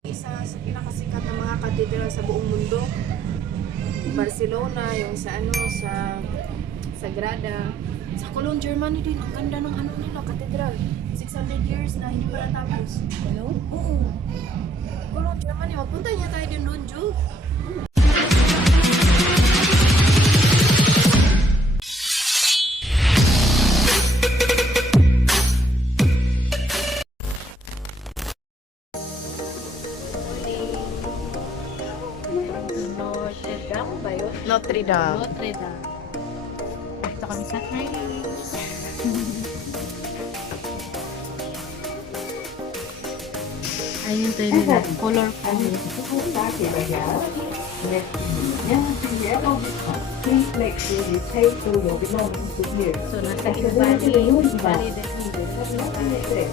Isa sa pinakasikat na mga katedral sa buong mundo. Barcelona, yung sa Sagrada. Sa Cologne, Germany din, ang ganda ng nila, katedral. 600 years na hindi pa natapos. Hello? Oo. Cologne, Germany, magpunta niya tayo din doon, Ju. Notre Dame ba yun? Notre Dame. Notre Dame. Ito kami sa train. Ayun tayo nila. Colorful. Please make sure you take all your belongings with you. So, nasa Invali. Invali de Hill.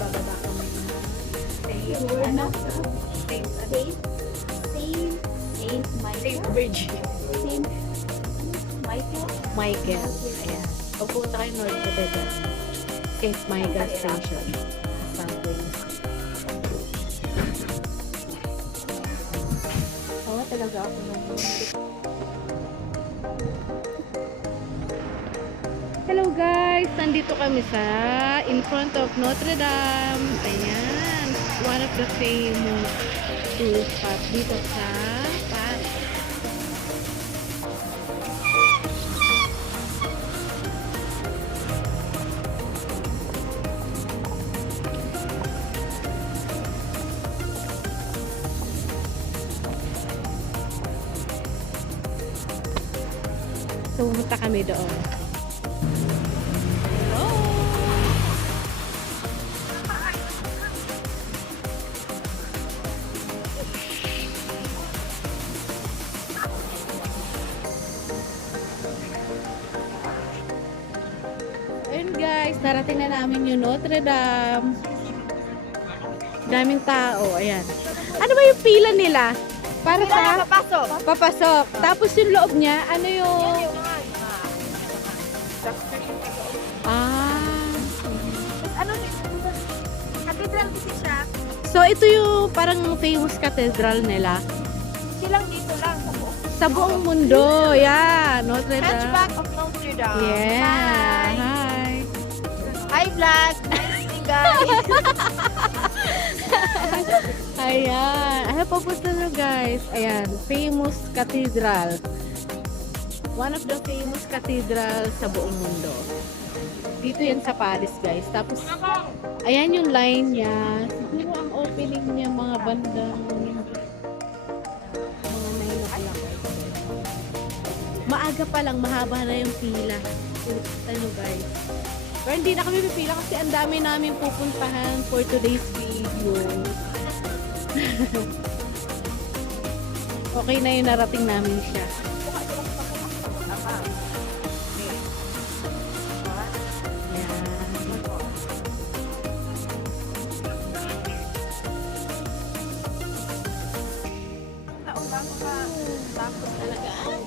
Bababa kami ng Saint, ano? Saint Bridge. Michael. Ayan. Pagpunta kayo Notre Dame. Saint Michael Station. Subway. Oo, talaga ako nung Hello guys! Nandito kami sa in front of Notre Dame. Ayan. One of the famous tourist spot dito sa Paris. So, pumunta kami doon. Hello! Ayun guys, narating na namin yung Notre Dame. Daming tao, ayan. Ano ba yung pila nila? Para sa Papasok. papasok. Tapos yung loob niya, ano yung... Ah. Ano katedral kasi siya. So, ito yung parang famous cathedral nila. Silang dito lang sa buong. Sa buong mundo. Yeah. Notre Dame. Hunchback of Notre Dame. Yeah. Hi. Hi. Hi, vlog. Nice thing, guys. Ayan. Ano papunta na guys? Ayan. Famous cathedral. One of the famous cathedral sa buong mundo. Dito yan sa Paris guys. Tapos, ayan yung line niya. Siguro ang opening niya mga bandang mga 9 o'clock. Maaga pa lang, mahaba na yung pila. Ano guys. Pero hindi na kami pipila kasi ang dami namin pupuntahan for today's video. Okay na yung narating namin siya. Ayan.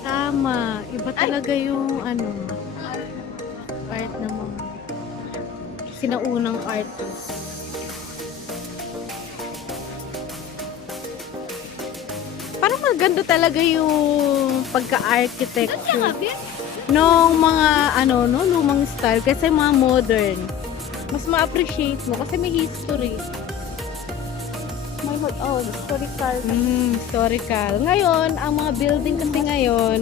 Tama. Iba talaga yung ano, art ng mga sinaunang artist. Parang maganda talaga yung pagka-architecture nung mga ano, no, lumang style kasi mga modern. Mas ma-appreciate mo kasi may history. Historical. Historical. Ngayon, ang mga building kasi ngayon,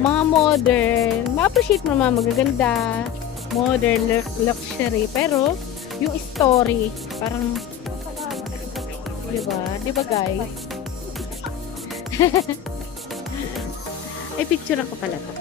mga modern, ma-appreciate mo naman, magaganda, modern, luxury, pero yung story, parang, diba? Diba guys? Ay, picture ko pala to.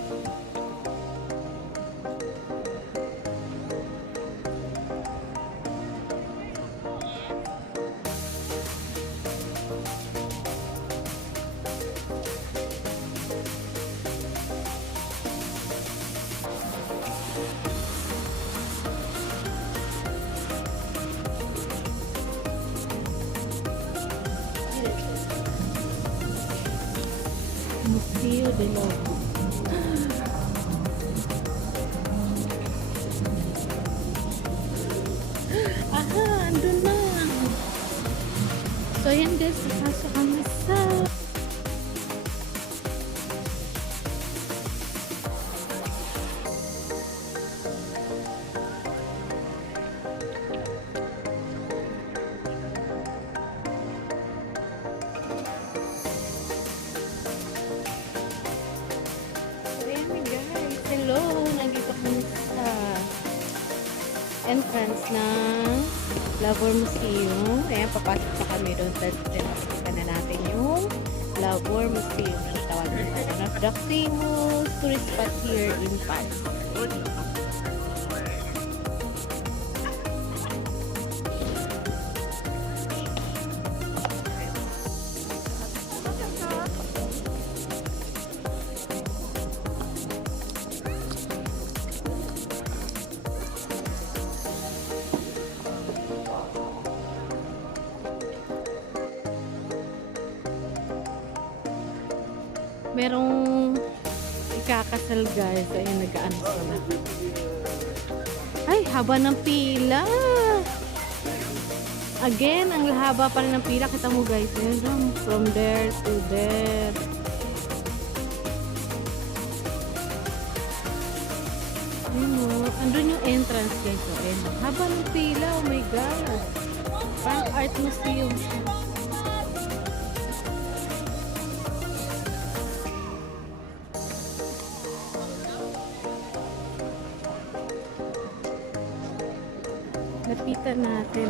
Museo de Louvre. Aha, andun na. So, yan guys, pasok kami sa... Ayan guys, hello! Nandito kami sa entrance ng Lavor Museum. Ayan, papasok pa kami doon. Tapos na natin yung Lavor Museum. Ang tawag nila. One of the famous tourist spot here in Paris. Merong ikakasal guys. Ayun, nag-ano sila. Ay, haba ng pila. Again, ang haba pa rin ng pila. Kita mo guys. Ayun, from there to there. Ayun o. Andun yung entrance guys. So, ayun. Haba ng pila. Oh my God. Parang art museum siya. Lapitan natin.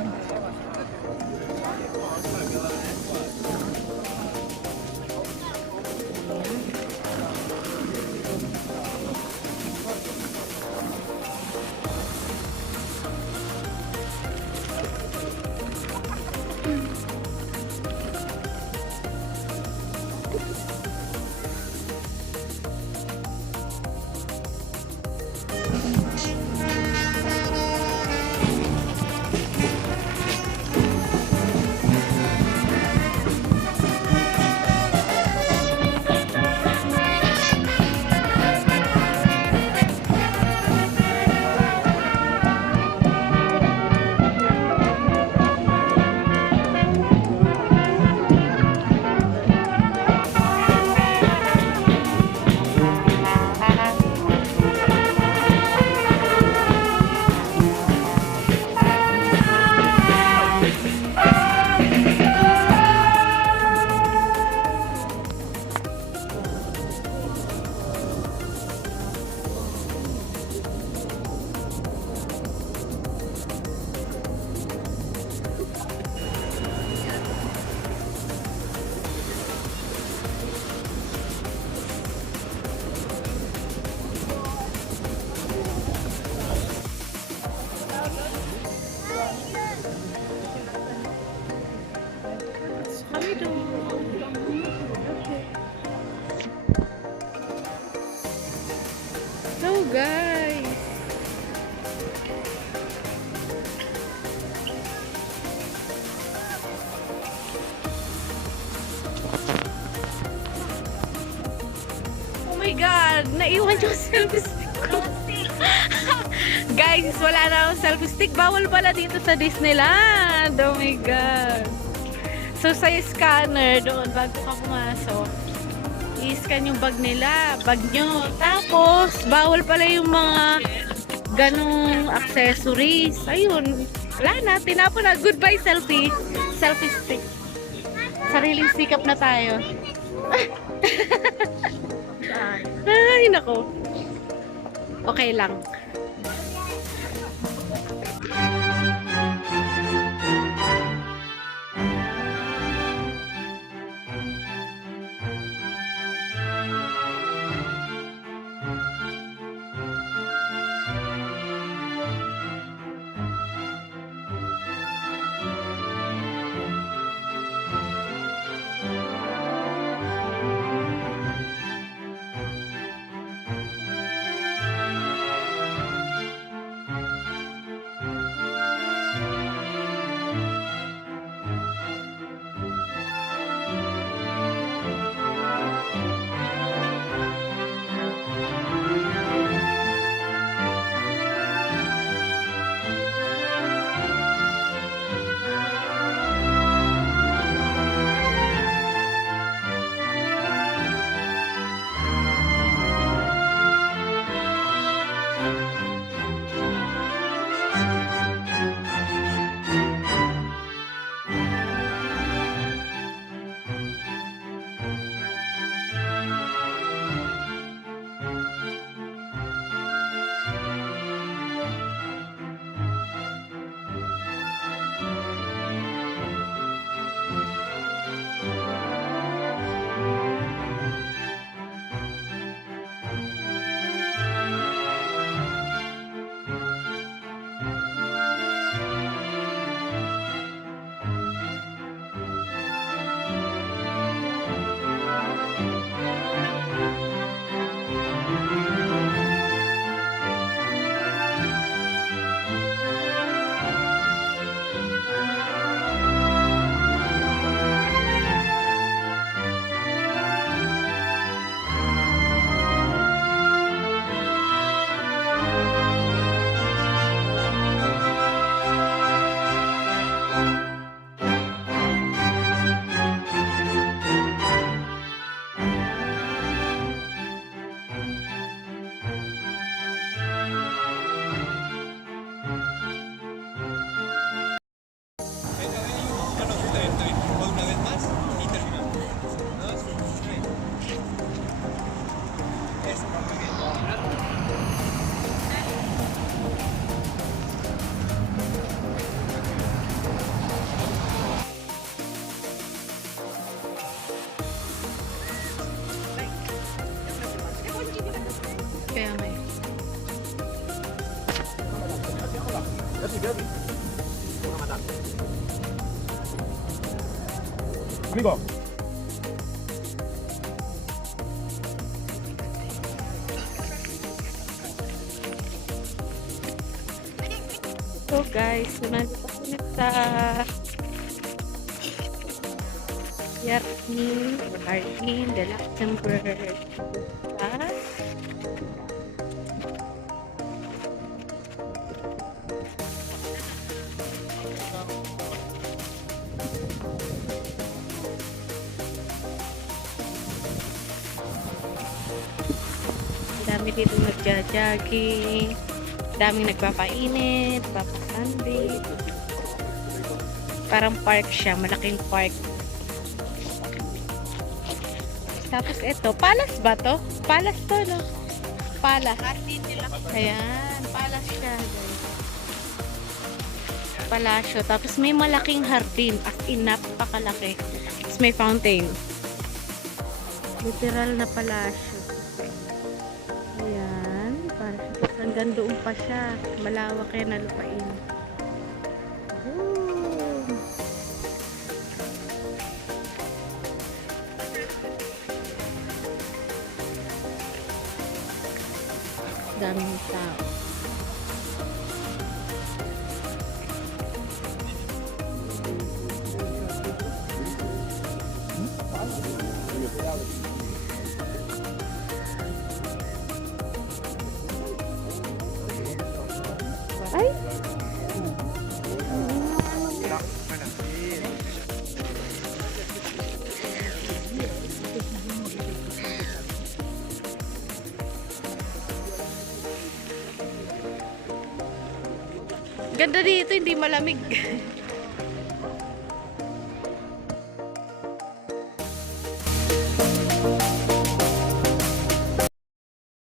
Kami doon. So guys. Oh my God! Naiwan yung selfie stick ko. Guys, wala na akong selfie stick. Bawal pala dito sa Disneyland. Oh my God. So, sa scanner doon, bago ka pumasok, i-scan yung bag nila, bag nyo. Tapos, bawal pala yung mga ganong accessories. Ayun, wala na, tinapon na. Goodbye, selfie. Selfie stick. Sariling sikap na tayo. Ay, nako. Okay lang. Una vez más y terminamos. 2, 3. Eso, muy bien. Kaya may. Amigo. So guys, nandito kami sa Jardin de Luxembourg. Ah, dami dito nagja-jogging, daming nagpapainit, papasunday. Parang park siya, malaking park. Tapos ito, palace ba to? Palace to, no? Palace. Ayan, palace siya, guys. Palasyo. Tapos may malaking hardin, as in napakalaki. Tapos may fountain. Literal na palasyo. Ayan, parang hanggang doon pa siya. Malawak yan na lupain. Woo! Daming tao. Ay! Ganda dito, hindi malamig.